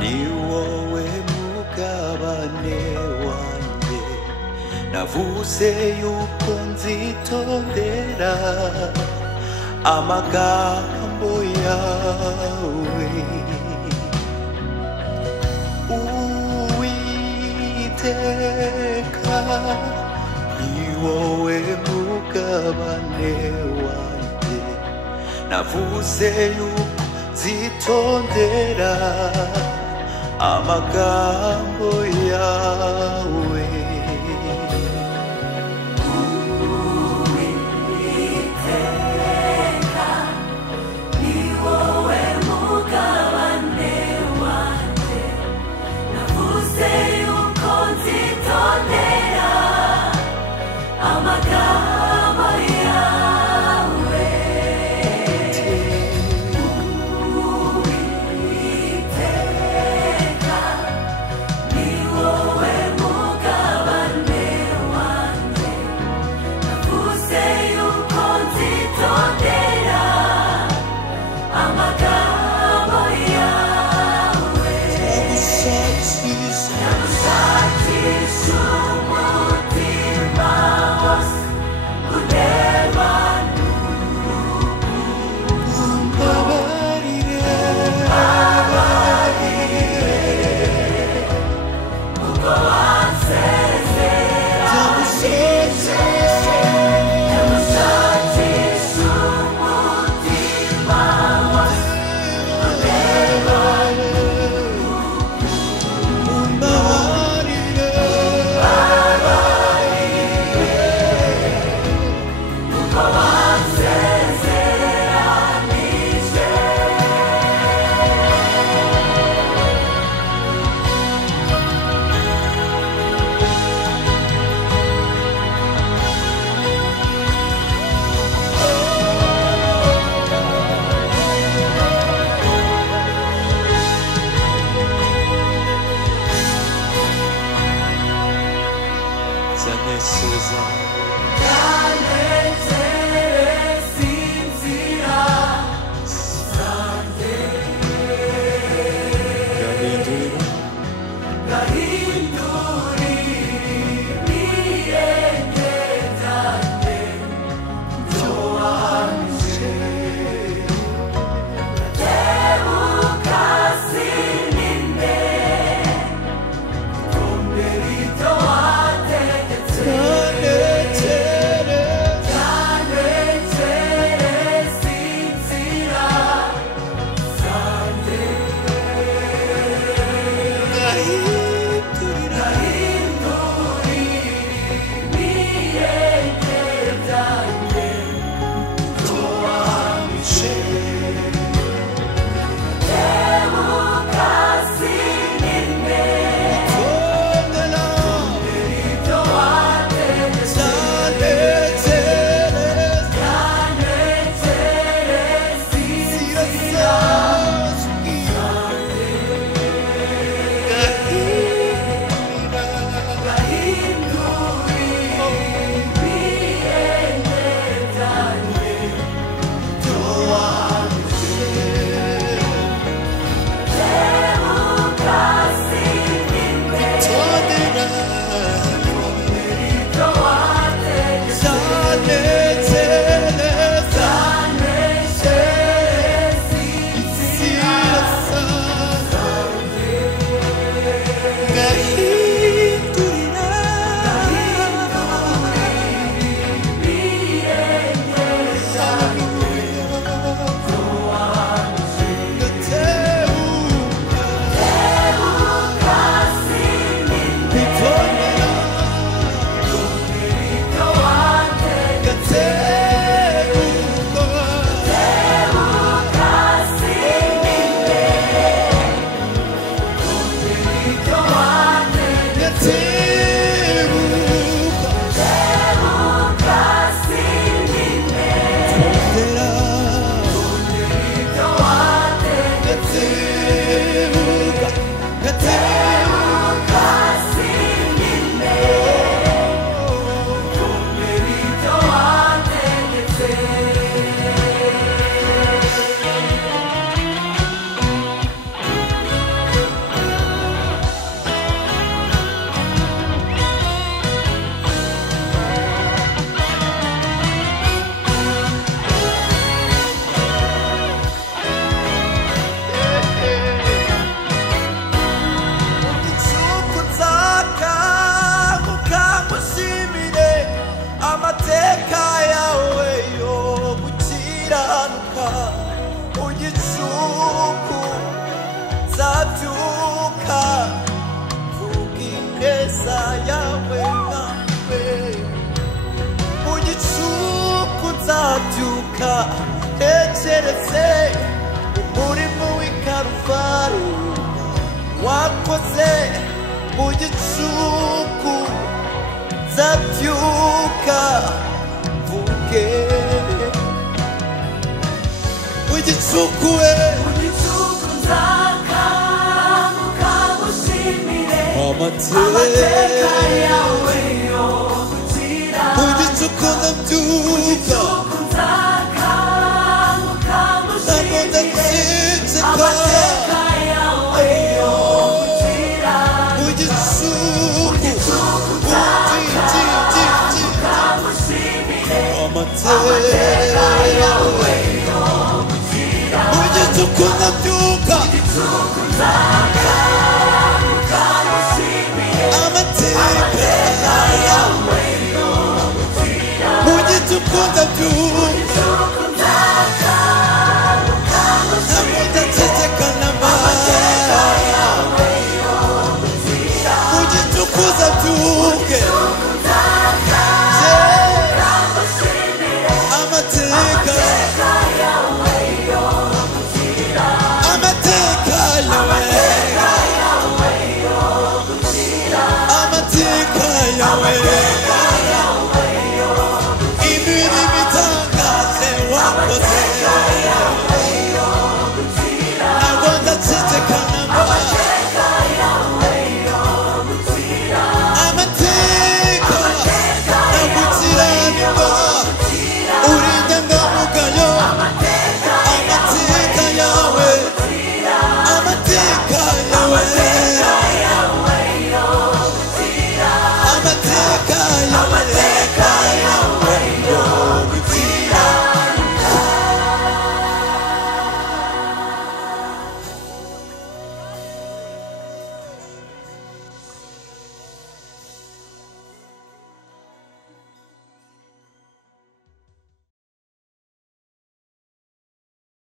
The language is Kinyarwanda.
ni wowe mugabane wanjye navuze yuko nzitondera amagambo yawe Uwiteka ni wowe mugabane wanjye navuze yuko nzitondera amagambo yawe Uwiteka ni wowe mugabane wanjye navuze yuko nzitondera amagambo yawe Uwiteka ni wowe mugabane manuka mu gicuku nzabyuka vuga ineza yawe nawe mu gicuku nzabyuka ntekereze umurimo w'i Karuvali wakoze mu gicuku nzabyuka vuge mu gicuku nzakanguka ngushimire amateka yawe yo gukira mu gicuku nzabyuka nzakanguka ngushimire amateka yawe yo gukira mu gicuku nzakanguka ngushimire amateka yawe yo gukira mu gicuku nzabyuka nzakanguka ngushimire amateka yawe yo gukira mu gicuku nzabyuka